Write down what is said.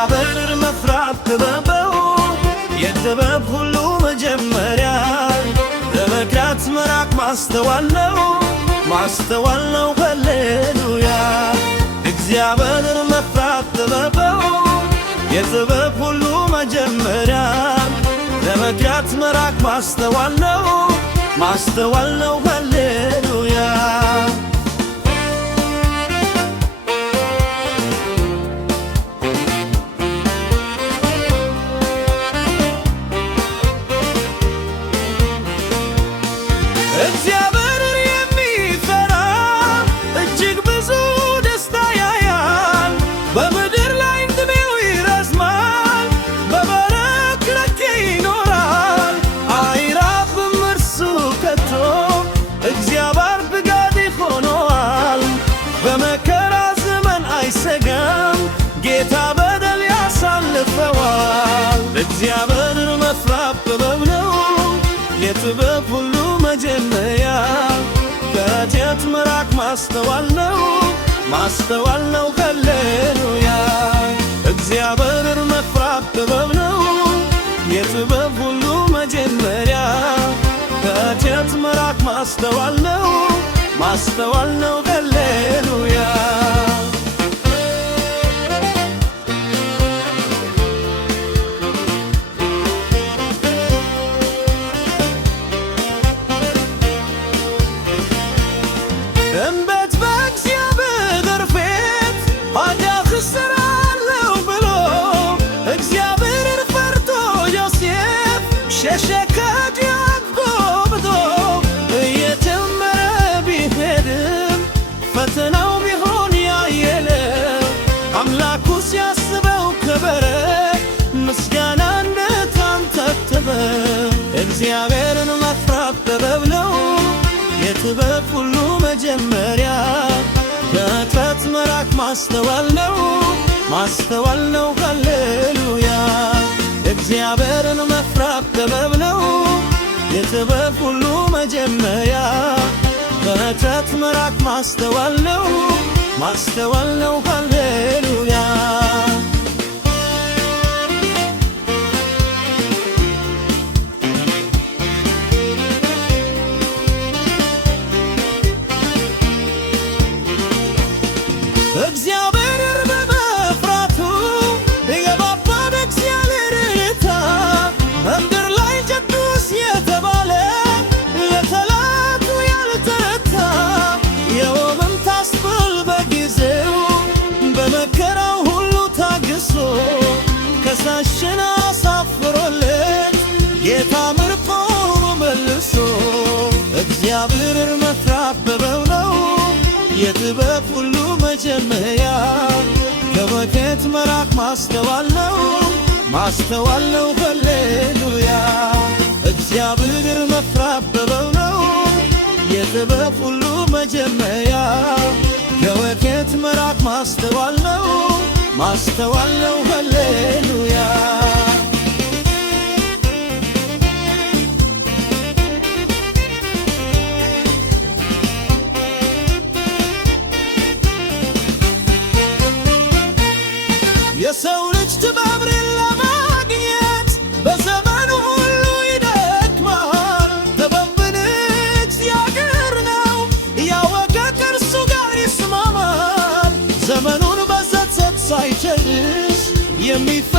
እግዚአብሔር መፍራት ጥበበው የጥበብ ሁሉ መጀመሪያ ለመክራት መራቅ ማስተዋል ነው ሃሌሉያ እግዚአብሔር መፍራት ጥበበው የጥበብ ሁሉ መጀመሪያ ለመክራት መራቅ ማስተዋል ነው ሃሌሉያ እግዚአብሔር የሚፈራ እጅግ ብዙ ደስታ ያያል በምድር ላይ ዕድሜው ይረዝማል በበረከት ይኖራል አይራብም እርሱ ከቶ እግዚአብሔር ብጋት ሆኖአል በመከራ ዘመን አይሰጋም ጌታ በደል ያሳልፈዋል እግዚአብሔር መፍራት ጥበብ ነው የጥበብ ሁሉ መጀመሪያ ከኃጢአት መራቅ ማስተዋል ነው ሃሌሉያ እግዚአብሔር መፍራት ጥበብ ነው የጥበብ ሁሉ መጀመሪያ ከኃጢአት መራቅ ማስተዋል ነው ሃሌሉያ እምበት በእግዚአብሔር ፊት ኃጢአት እሠራለሁ ብሎ እግዚአብሔርን ፈርቶ ዮሴፍ ሸሸ ከኃጢአት ጎብቶ እየተመረ ቢሄድም ፈተናው ቢሆን ያየለ አምላኩ ሲያስበው ከበረ ምስጋና እንደታንተተበ እግዚአብሔርን መፍራት ጥበብ ነው የጥበብ ሁሉ መጀመሪያ ከኃጢአት መራቅ ማስተዋል ነው ሃሌሉያ እግዚአብሔርን መፍራት ጥበብ ነው የጥበብ ሁሉ መጀመሪያ ከኃጢአት መራቅ ማስተዋል ነው ሃሌሉያ እግዚአብሔር በመፍራቱ የገባባ በእግዚአብሔር እይታ በምድር ላይ ቅዱስ የተባለ ለጠላቱ ያልተረታ የውብም ታስብል በጊዜው በመከራው ሁሉ ታግሶ ከሳሽን አሳፍሮለት ጌታ ምርኮን መልሶ እግዚአብሔር መፍራት ጥበብ ነው የጥበብ ሁሉ መጀመሪያ ከኃጢአት መራቅ ማስተዋል ነው ሃሌሉያ እግዚአብሔር መፍራት ጥበብ ነው የጥበብ ሁሉ መጀመሪያ ከኃጢአት መራቅ ማስተዋል ነው ሃሌሉያ የሰው ልጅ ጥበብን ለማግኘት በዘመኑ ሁሉ ይደክማል ጥበብን እግዚአብሔር ነው ያወቀ ከእርሱ ጋር ይስማማል ዘመኑን በጸጸት ሳይጨርስ የሚፈ